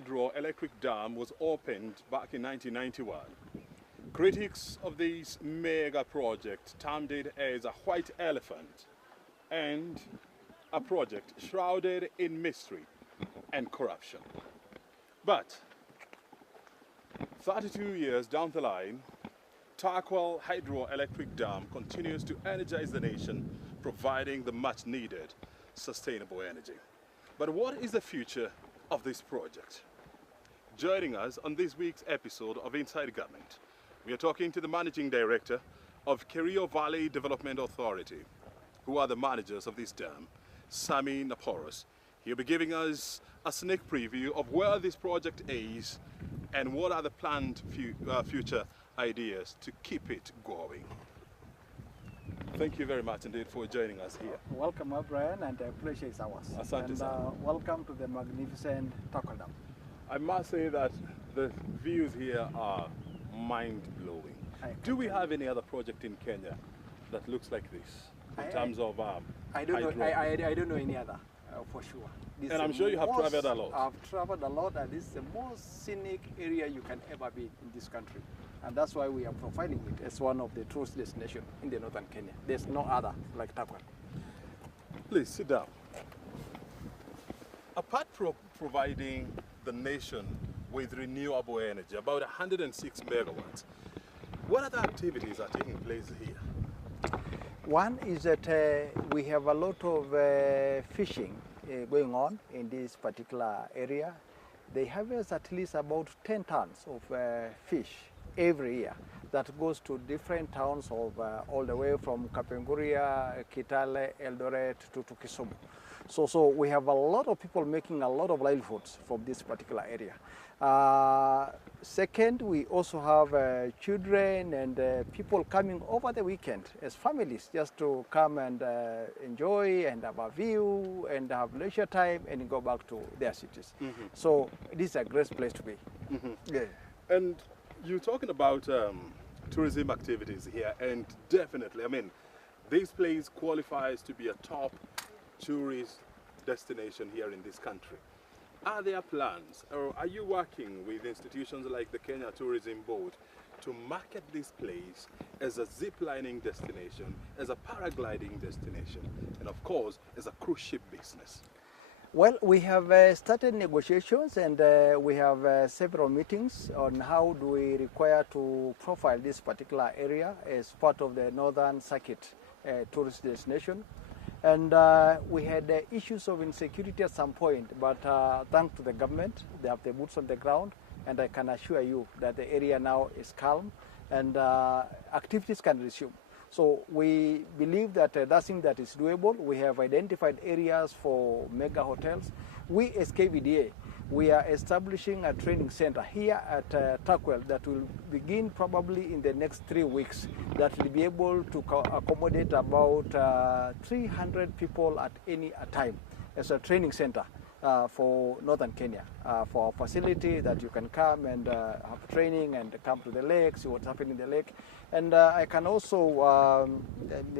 hydroelectric dam was opened back in 1991. Critics of this mega project termed it as a white elephant and a project shrouded in mystery and corruption. But 32 years down the line, Turkwel hydroelectric dam continues to energize the nation, providing the much needed sustainable energy. But what is the future of this project? Joining us on this week's episode of Inside Government, we are talking to the Managing Director of Kerio Valley Development Authority, who are the managers of this dam, Sami Naporos. He'll be giving us a sneak preview of where this project is and what are the planned future ideas to keep it going. Thank you very much indeed for joining us here. Welcome, Brian, and the pleasure is ours. Asante sana. Welcome to the magnificent Turkwel Dam. I must say that the views here are mind-blowing. Do we have any other project in Kenya that looks like this in terms of I don't know any other for sure. This and I'm sure you have traveled a lot. I've traveled a lot, and this is the most scenic area you can ever be in this country. And that's why we are profiling it as one of the tourist destinations in the northern Kenya. There's no other like Turkwel. Please sit down. Apart from providing the nation with renewable energy, about 106 megawatts, what other activities are taking place here? One is that we have a lot of fishing going on in this particular area. They harvest at least about 10 tons of fish every year that goes to different towns of all the way from Kapenguria, Kitale, Eldoret to Kisumu. So we have a lot of people making a lot of livelihoods from this particular area. Second, we also have children and people coming over the weekend as families just to come and enjoy and have a view and have leisure time and go back to their cities. Mm-hmm. So this is a great place to be. Mm-hmm. Yeah. And you're talking about tourism activities here, and definitely, I mean, this place qualifies to be a top tourist destination here in this country. Are there plans, or are you working with institutions like the Kenya Tourism Board to market this place as a zip-lining destination, as a paragliding destination, and of course, as a cruise ship business? Well, we have started negotiations, and we have several meetings on how do we require to profile this particular area as part of the Northern Circuit tourist destination. And we had issues of insecurity at some point, but thanks to the government, they have the boots on the ground, and I can assure you that the area now is calm and activities can resume. So we believe that that's something that is doable. We have identified areas for mega hotels. We as KVDA, we are establishing a training center here at Turkwel that will begin probably in the next 3 weeks, that will be able to accommodate about 300 people at any time as a training center for northern Kenya, for our facility that you can come and have training and come to the lake, see what's happening in the lake. And I can also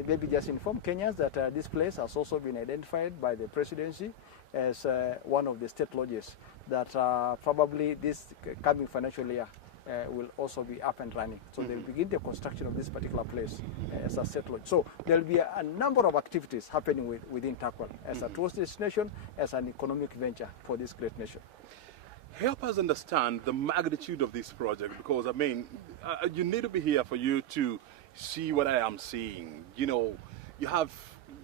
maybe just inform Kenyans that this place has also been identified by the presidency as one of the state lodges that probably this coming financial year will also be up and running. So they'll begin the construction of this particular place as a state lodge. So there'll be a number of activities happening within Turkwel as a tourist destination, as an economic venture for this great nation. Help us understand the magnitude of this project, because I mean, you need to be here for you to see what I am seeing. You know, you have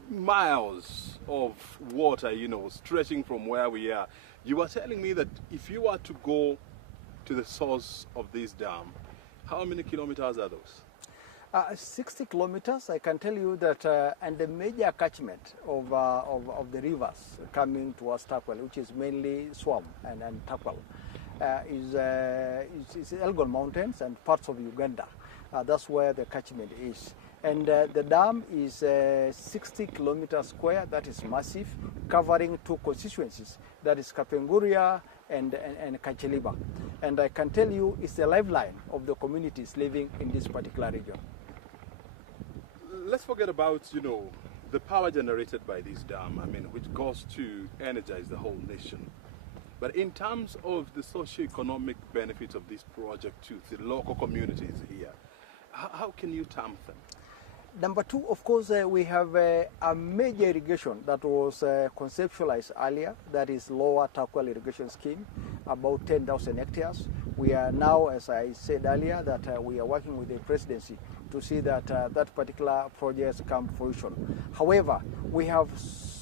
miles of water, you know, stretching from where we are. You were telling me that if you were to go to the source of this dam, how many kilometers are those? 60 kilometers, I can tell you that, and the major catchment of the rivers coming towards Turkwel, which is mainly Swam and Turkwel, is Elgon Mountains and parts of Uganda. That's where the catchment is. And the dam is 60 kilometers square. That is massive, covering 2 constituencies. That is Kapenguria and Kacheliba. And I can tell you it's the lifeline of the communities living in this particular region. Let's forget about, you know, the power generated by this dam, I mean, which goes to energize the whole nation. But in terms of the socio-economic benefits of this project to the local communities here, how can you term them? Number two, of course, we have a major irrigation that was conceptualized earlier, that is Lower Turkwel irrigation scheme, about 10,000 hectares. We are now, as I said earlier, that we are working with the presidency to see that that particular project come fruition. However, we have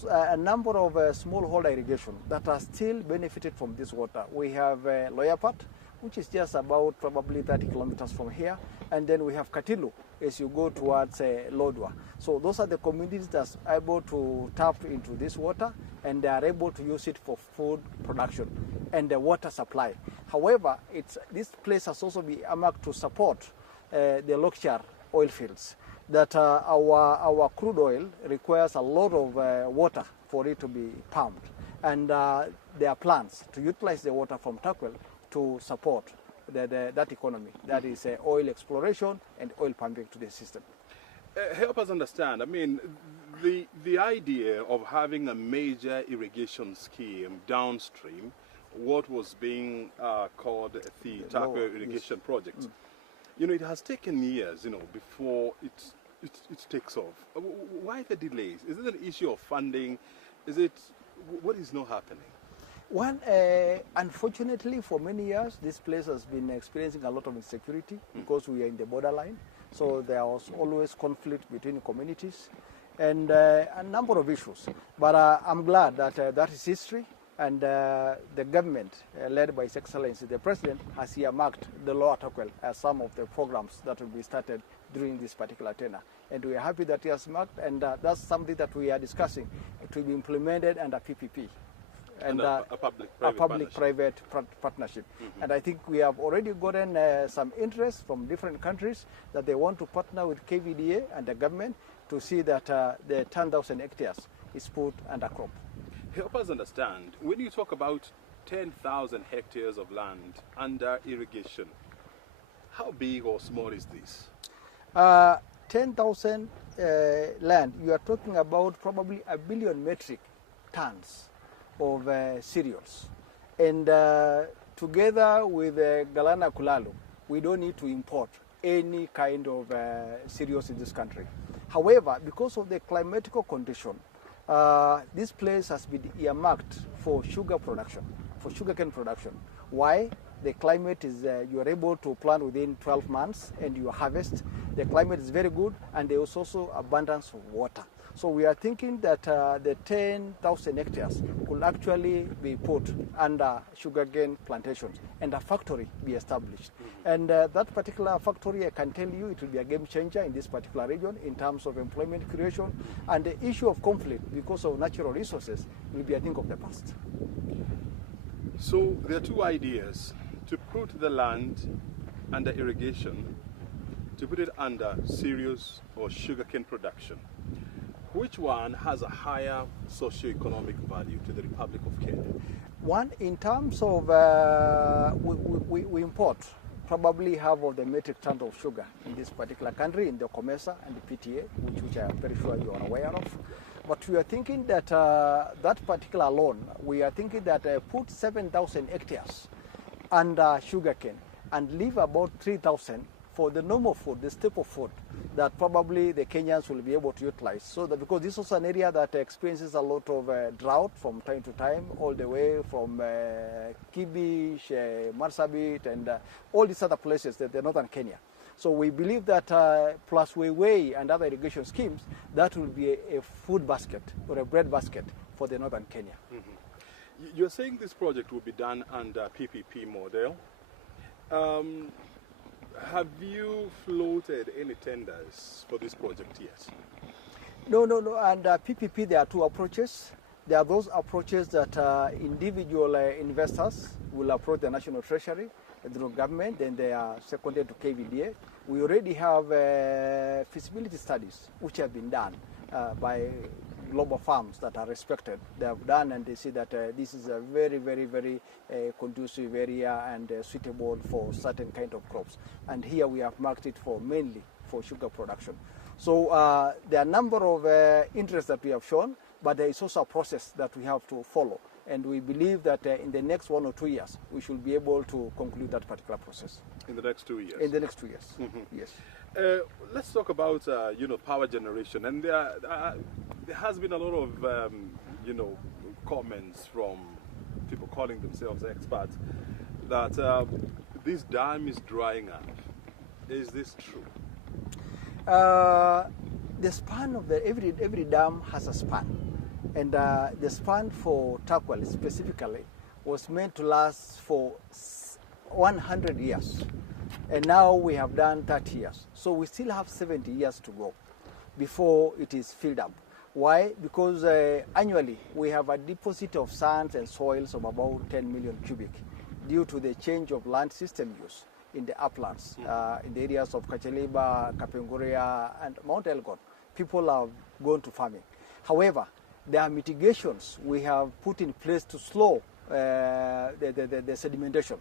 a number of smallholder irrigation that are still benefited from this water. We have Loyapat, which is just about probably 30 kilometers from here, and then we have Katilu as you go towards Lodwa. So those are the communities that are able to tap into this water, and they are able to use it for food production and the water supply. However, this place has also been earmarked to support the Lockshire oil fields, that our crude oil requires a lot of water for it to be pumped, and there are plans to utilize the water from Turkwel to support that economy, that is oil exploration and oil pumping to the system. Help us understand, I mean, the idea of having a major irrigation scheme downstream, what was being called the Turkwel irrigation project, you know, it has taken years, you know, before it takes off. Why the delays? Is it an issue of funding? What is not happening? One, unfortunately, for many years, this place has been experiencing a lot of insecurity because we are in the borderline. So there was always conflict between communities and a number of issues. But I'm glad that that is history, and the government, led by His Excellency the President, has earmarked the Lower Turkwel as some of the programs that will be started during this particular tenure. And we are happy that he has marked, and that's something that we are discussing. It will be implemented under PPP. And a public-private partnership. And I think we have already gotten some interest from different countries that they want to partner with KVDA and the government to see that the 10,000 hectares is put under crop. Help us understand, when you talk about 10,000 hectares of land under irrigation, how big or small is this? 10,000 land, you are talking about probably 1 billion metric tons of cereals, and together with Galana Kulalo, we don't need to import any kind of cereals in this country. However, because of the climatical condition, this place has been earmarked for sugar production, for sugarcane production. Why? The climate is, you are able to plant within 12 months and you harvest. The climate is very good, and there is also abundance of water. So we are thinking that the 10,000 hectares could actually be put under sugarcane plantations and a factory be established. And that particular factory, I can tell you, it will be a game changer in this particular region in terms of employment creation, and the issue of conflict because of natural resources will be a thing of the past. So there are two ideas: to put the land under irrigation, to put it under cereals or sugarcane production. Which one has a higher socio-economic value to the Republic of Kenya? One, in terms of, we import probably half of the metric ton of sugar in this particular country, in the COMESA and the PTA, which I am very sure you are aware of. But we are thinking that that particular loan, we are thinking that put 7,000 hectares under sugarcane and leave about 3,000 for the normal food, the staple food that probably the Kenyans will be able to utilize. So that, because this is also an area that experiences a lot of drought from time to time, all the way from Kibish, Marsabit, and all these other places that the northern Kenya. So we believe that plus Weiwei and other irrigation schemes, that will be a food basket or a bread basket for the northern Kenya. You're saying this project will be done under PPP model. Have you floated any tenders for this project yet? No. Under PPP, there are two approaches. There are those approaches that individual investors will approach the National Treasury through government, then they are seconded to KVDA. We already have feasibility studies which have been done by global farms that are respected. They have done, and they see that this is a very, very, very conducive area and suitable for certain kind of crops. And here we have marked it for mainly for sugar production. So there are a number of interests that we have shown, but there is also a process that we have to follow And we believe that in the next 1 or 2 years, we should be able to conclude that particular process. In the next 2 years? In the next 2 years, yes. Let's talk about, power generation. And there has been a lot of, comments from people calling themselves experts that this dam is drying up. Is this true? The span of every dam has a span. And the span for Turkwel specifically was meant to last for 100 years. And now we have done 30 years. So we still have 70 years to go before it is filled up. Why? Because annually we have a deposit of sands and soils of about 10 million cubic due to the change of land system use in the uplands, in the areas of Kacheliba, Kapenguria, and Mount Elgon. People have gone to farming. However, there are mitigations we have put in place to slow the sedimentation.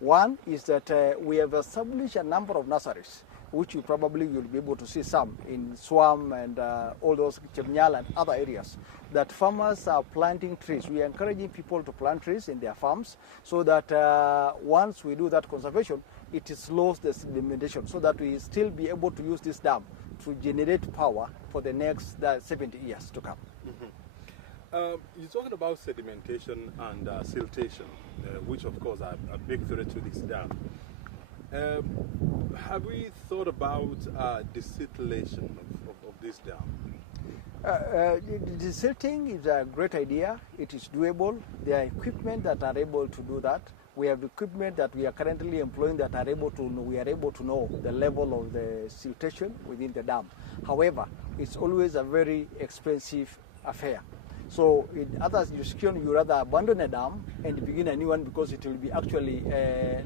One is that we have established a number of nurseries, which you probably will be able to see some in Swam and all those Chemnyal and other areas, that farmers are planting trees. We are encouraging people to plant trees in their farms so that once we do that conservation, it slows the sedimentation so that we still be able to use this dam to generate power for the next 70 years to come. You're talking about sedimentation and siltation, which of course are a big threat to this dam. Have we thought about desiltation of this dam? Desilting is a great idea. It is doable. There are equipment that are able to do that. We have equipment that we are currently employing that are able to know the level of the siltation within the dam. However, it's always a very expensive affair. So in other jurisdictions, you rather abandon a dam and begin a new one because it will be actually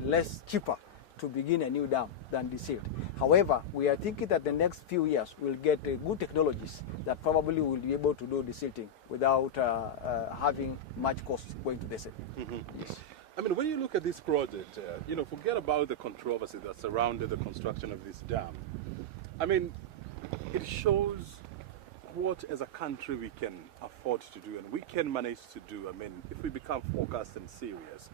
less cheaper to begin a new dam than desilt. However, we are thinking that the next few years we'll get good technologies that probably will be able to do desilting without having much cost going to the city. Yes. I mean, when you look at this project, forget about the controversy that surrounded the construction of this dam. I mean, it shows what as a country we can afford to do and we can manage to do. I mean, if we become focused and serious.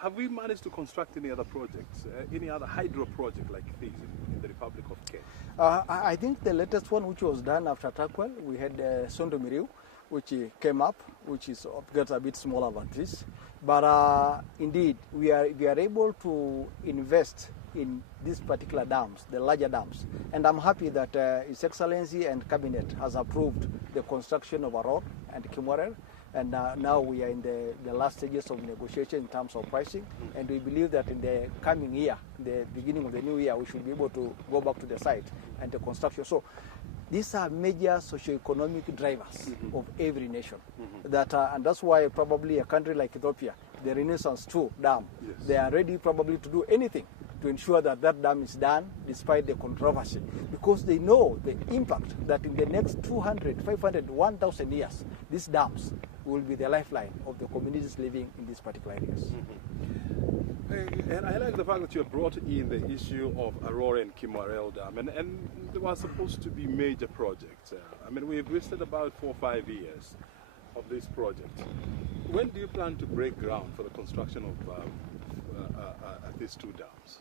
Have we managed to construct any other projects, any other hydro project like this in the Republic of Kenya? I think the latest one which was done after Turkwel, we had Sondomiriu, which came up, which is gets a bit smaller than this. But indeed, we are able to invest in these particular dams, the larger dams. And I'm happy that His Excellency and Cabinet has approved the construction of Aror and Kimwarer. And now we are in the last stages of negotiation in terms of pricing. And we believe that in the coming year, the beginning of the new year, we should be able to go back to the site and the construction. So these are major socio-economic drivers of every nation. And that's why probably a country like Ethiopia, the Renaissance 2 dam, they are ready probably to do anything to ensure that that dam is done despite the controversy, because they know the impact that in the next 200, 500, 1,000 years, these dams will be the lifeline of the communities living in these particular areas. And I like the fact that you brought in the issue of Aurora and Kimwarel Dam, and they were supposed to be major projects. I mean, we've wasted about 4 or 5 years of this project. When do you plan to break ground for the construction of these 2 dams?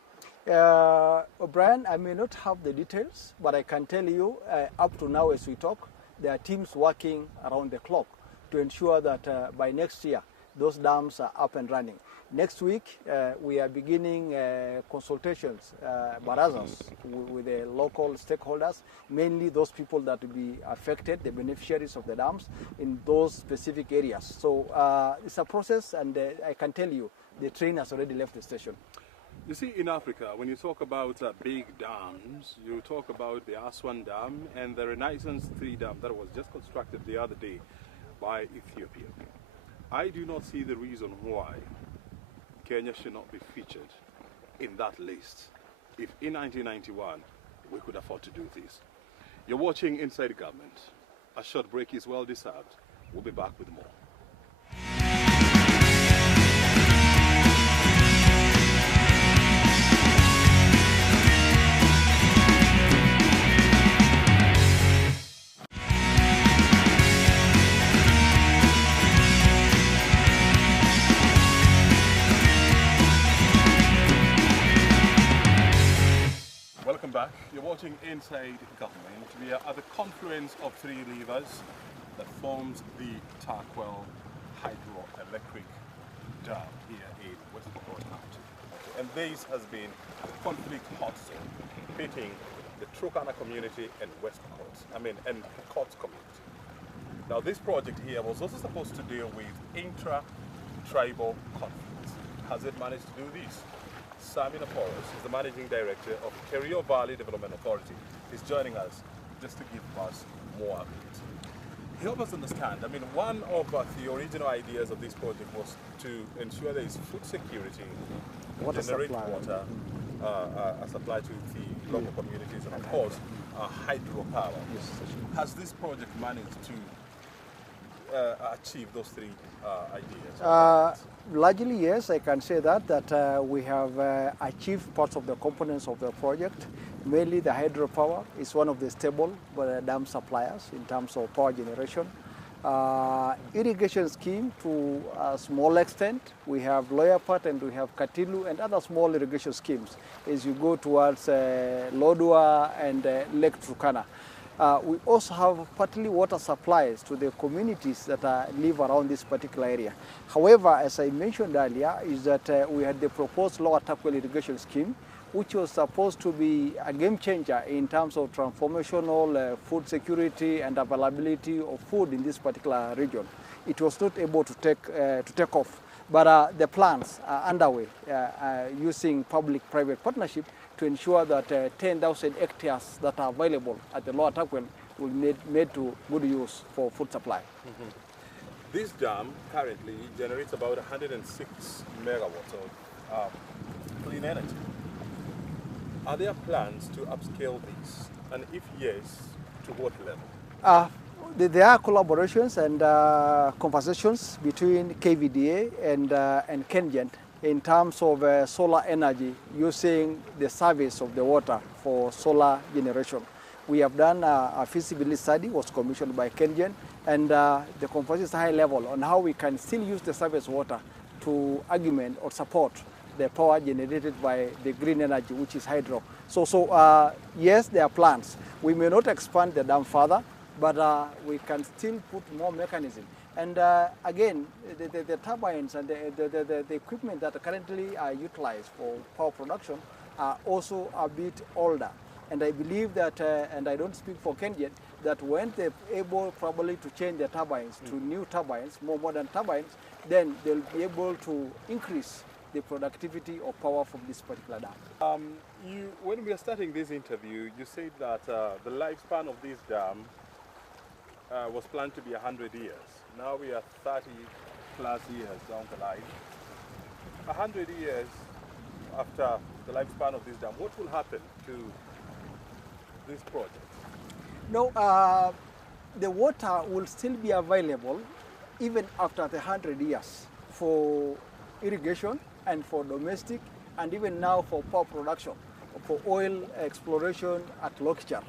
O'Brien, I may not have the details, but I can tell you up to now as we talk, there are teams working around the clock to ensure that by next year, those dams are up and running. Next week, we are beginning consultations, barazas, with the local stakeholders, mainly those people that will be affected, the beneficiaries of the dams, in those specific areas. So it's a process, and I can tell you, the train has already left the station. You see, in Africa, when you talk about big dams, you talk about the Aswan Dam and the Renaissance 3 Dam that was just constructed the other day by Ethiopia. I do not see the reason why Kenya should not be featured in that list if in 1991 we could afford to do this. You're watching Inside Government. A short break is well deserved. We'll be back with more. Welcome back. You're watching Inside Government. We are at the confluence of three rivers that forms the Turkwel hydroelectric dam here in West Pokot County. Okay. And this has been a conflict hot zone pitting the Turkana community and West Pokot, and Pokot community. Now this project here was also supposed to deal with intra-tribal conflicts. Has it managed to do this? Sammy Naporos is the Managing Director of Kerio Valley Development Authority. He's joining us just to give us more updates. Help us understand, one of the original ideas of this project was to ensure there is food security, water generate supply. water, a supply to the local communities, and of course, hydropower. Yes. Has this project managed to achieve those three ideas? Largely, yes, I can say that we have achieved parts of the components of the project. Mainly the hydropower is one of the stable dam suppliers in terms of power generation. Irrigation scheme to a small extent. We have Lower Part and we have Katilu and other small irrigation schemes as you go towards Lodwar and Lake Turkana. We also have partly water supplies to the communities that live around this particular area. However, as I mentioned earlier, is that we had the proposed Lower Turkwel irrigation scheme, which was supposed to be a game changer in terms of transformational food security and availability of food in this particular region. It was not able to take off, but the plans are underway using public-private partnership to ensure that 10,000 hectares that are available at the Lower Turkwel will be made to good use for food supply. Mm-hmm. This dam currently generates about 106 megawatts of clean energy. Are there plans to upscale this? And if yes, to what level? There are collaborations and conversations between KVDA and KenGen in terms of solar energy using the service of the water for solar generation. We have done a feasibility study, was commissioned by KenGen, and the conversation is high level on how we can still use the surface water to augment or support the power generated by the green energy, which is hydro. So yes, there are plans. We may not expand the dam further, but we can still put more mechanism. And again, the turbines and the equipment that currently are utilized for power production are also a bit older. And I believe that, and I don't speak for KenGen, that when they're able probably to change the turbines to new turbines, more modern turbines, then they'll be able to increase the productivity of power from this particular dam. When we are starting this interview, you said that the lifespan of this dam was planned to be 100 years. Now we are 30 plus years down the line. 100 years after the lifespan of this dam, what will happen to this project? No, the water will still be available even after the 100 years for irrigation and for domestic and even now for power production, for oil exploration at Lokchar.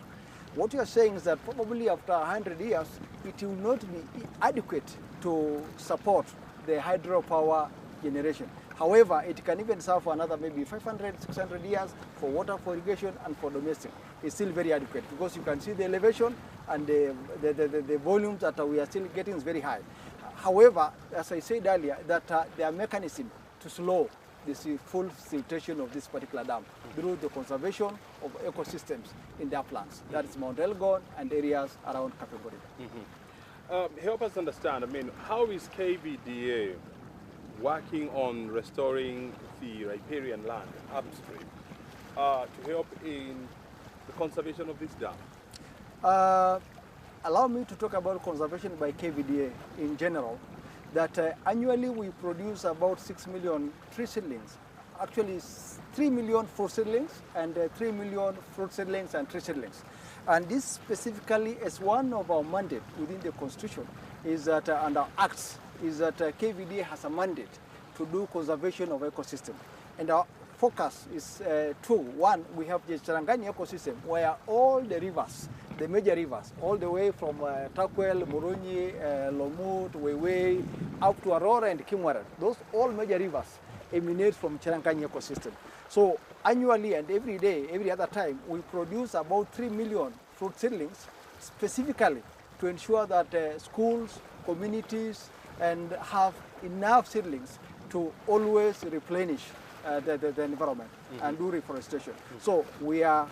What you are saying is that probably after 100 years, it will not be adequate to support the hydropower generation. However, it can even serve for another maybe 500, 600 years for water, for irrigation, and for domestic. It's still very adequate because you can see the elevation and the volumes that we are still getting is very high. However, as I said earlier, that there are mechanisms to slow the full siltation of this particular dam through the conservation of ecosystems in their plants. That is Mount Elgon and areas around Kapengori. Help us understand, how is KVDA working on restoring the riparian land upstream to help in the conservation of this dam? Allow me to talk about conservation by KVDA in general. That annually we produce about 6 million tree seedlings. Actually, 3 million fruit seedlings and 3 million fruit seedlings and tree seedlings. And this specifically is one of our mandate within the Constitution, is that under Acts, is that KVDA has a mandate to do conservation of ecosystem. And our focus is two. One, we have the Charangani ecosystem where all the rivers, the major rivers, all the way from Turkwel, Murunyi, Lomut, Wewe, up to Aurora and Kimwaran. Those all major rivers emanate from Charangani ecosystem. So annually and every day, every other time, we produce about 3 million fruit seedlings specifically to ensure that schools, communities, and have enough seedlings to always replenish the environment and do reforestation. So we are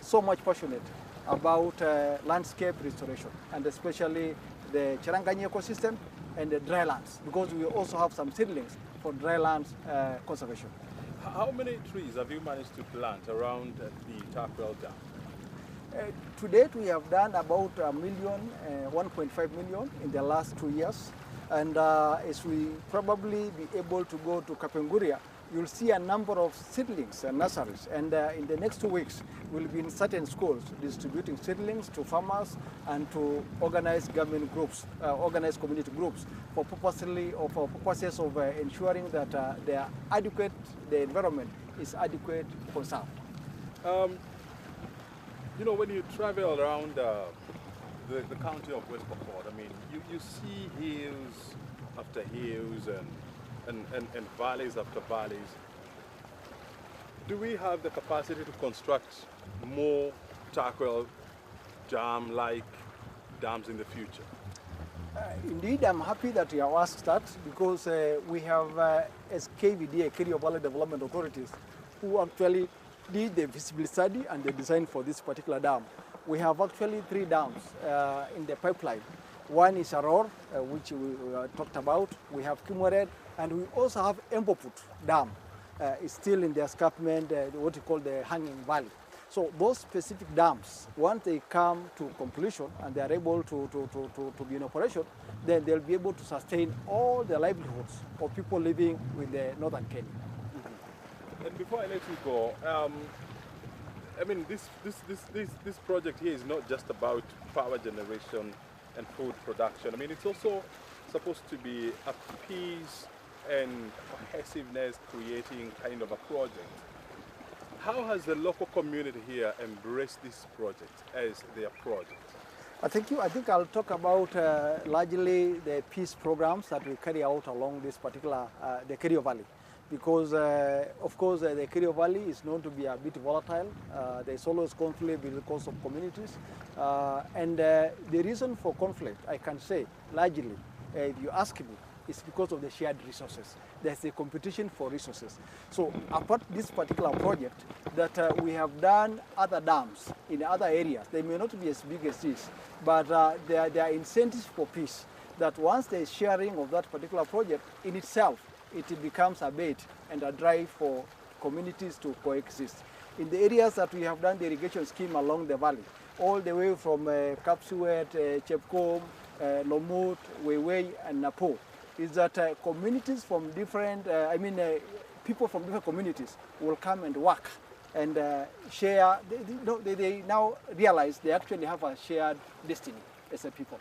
so much passionate about landscape restoration, and especially the Cherangani ecosystem and the drylands, because we also have some seedlings for drylands conservation. How many trees have you managed to plant around the Turkwel Dam? To date, we have done about 1.5 million in the last 2 years. And as we probably be able to go to Kapenguria, you'll see a number of seedlings and nurseries. And in the next 2 weeks, we'll be in certain schools distributing seedlings to farmers and to organized government groups, organized community groups, for purposes of ensuring that the environment is adequate conserved. You know, when you travel around the county of West Pokot, I mean, you see hills after hills and valleys after valleys. Do we have the capacity to construct more Turkwel Dam-like dams in the future? Indeed, I'm happy that you have asked that, because we have, as KVDA, Kerio Valley Development Authorities, who actually did the feasibility study and the design for this particular dam. We have actually 3 dams in the pipeline. One is Aror, which we talked about. We have Kimored, and we also have Emboput Dam. It's still in the escarpment, what you call the Hanging Valley. So those specific dams, once they come to completion and they are able to be in operation, then they'll be able to sustain all the livelihoods of people living with the northern Kenya. And before I let you go, I mean, this project here is not just about power generation and food production. I mean, it's also supposed to be a peace and cohesiveness creating kind of a project. How has the local community here embraced this project as their project? I think I'll talk about largely the peace programs that we carry out along this particular, the Kerio Valley. Because, of course, the Kerio Valley is known to be a bit volatile. There's always conflict with the course of communities. And the reason for conflict, I can say, largely, if you ask me, is because of the shared resources. There's a competition for resources. So apart this particular project, that we have done other dams in other areas. They may not be as big as this, but there are incentives for peace. That once there's sharing of that particular project, in itself, it becomes a bait and a drive for communities to coexist. In the areas that we have done the irrigation scheme along the valley, all the way from Kapsuet, Chepkom, Lomut, Weiwei, and Napo, is that communities from different, people from different communities will come and work and share. They now realize they actually have a shared destiny as a people.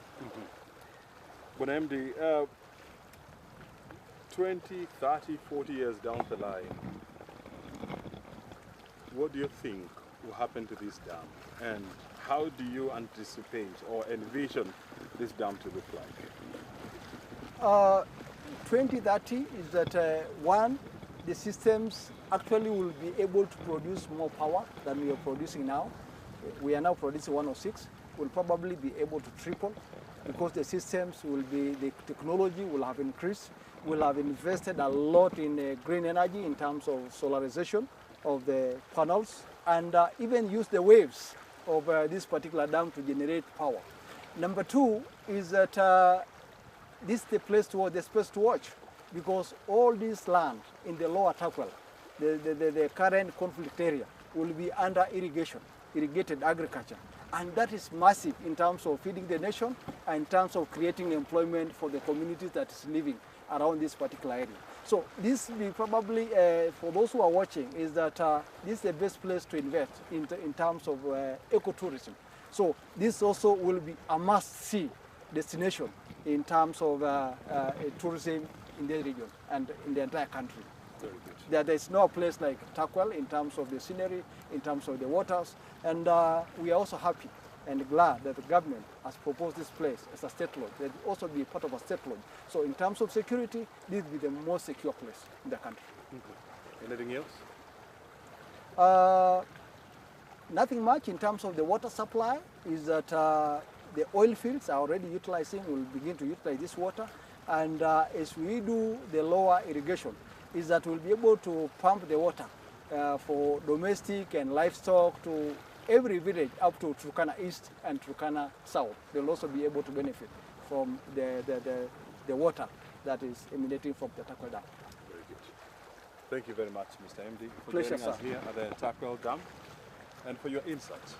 But MD, 20, 30, 40 years down the line, what do you think will happen to this dam? And how do you anticipate or envision this dam to look like? 2030 is that one, the systems actually will be able to produce more power than we are producing now. We are now producing 106. We'll probably be able to triple, because the systems will be, the technology will have increased. We'll have invested a lot in green energy in terms of solarization of the panels, and even use the waves of this particular dam to generate power. Number 2 is that this is the place to watch, the space to watch, because all this land in the lower Turkwel, the current conflict area, will be under irrigation, irrigated agriculture. And that is massive in terms of feeding the nation and in terms of creating employment for the communities that is living around this particular area. So this will be probably, for those who are watching, is that this is the best place to invest in terms of ecotourism. So this also will be a must-see destination in terms of tourism in the region and in the entire country. Very good. There is no place like Turkwel in terms of the scenery, in terms of the waters, and we are also happy and glad that the government has proposed this place as a state lodge. It will also be part of a state lodge. So in terms of security, this will be the most secure place in the country. Okay. Anything else? Nothing much in terms of the water supply is that the oil fields are already utilizing, will begin to utilize this water. And as we do the lower irrigation, is that we'll be able to pump the water for domestic and livestock to every village up to Turkana East and Turkana South. They'll also be able to benefit from the water that is emanating from the Turkwel Dam. Very good. Thank you very much, Mr. MD, for Pleasure, joining us sir. here at the Turkwel Dam and for your insights.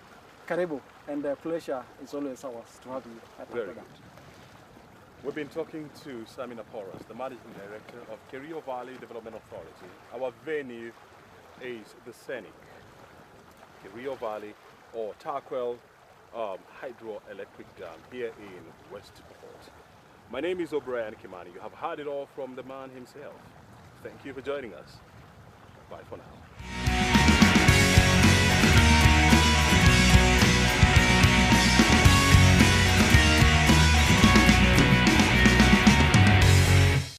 Karibu, and the pleasure is always ours to have you at Very Turkwel Dam. good. We've been talking to Samina Porras, the Managing Director of Kerio Valley Development Authority. Our venue is the scenic Kerio Valley or Turkwel Hydroelectric Dam here in West Pokot. My name is O'Brien Kimani. You have heard it all from the man himself. Thank you for joining us. Bye for now.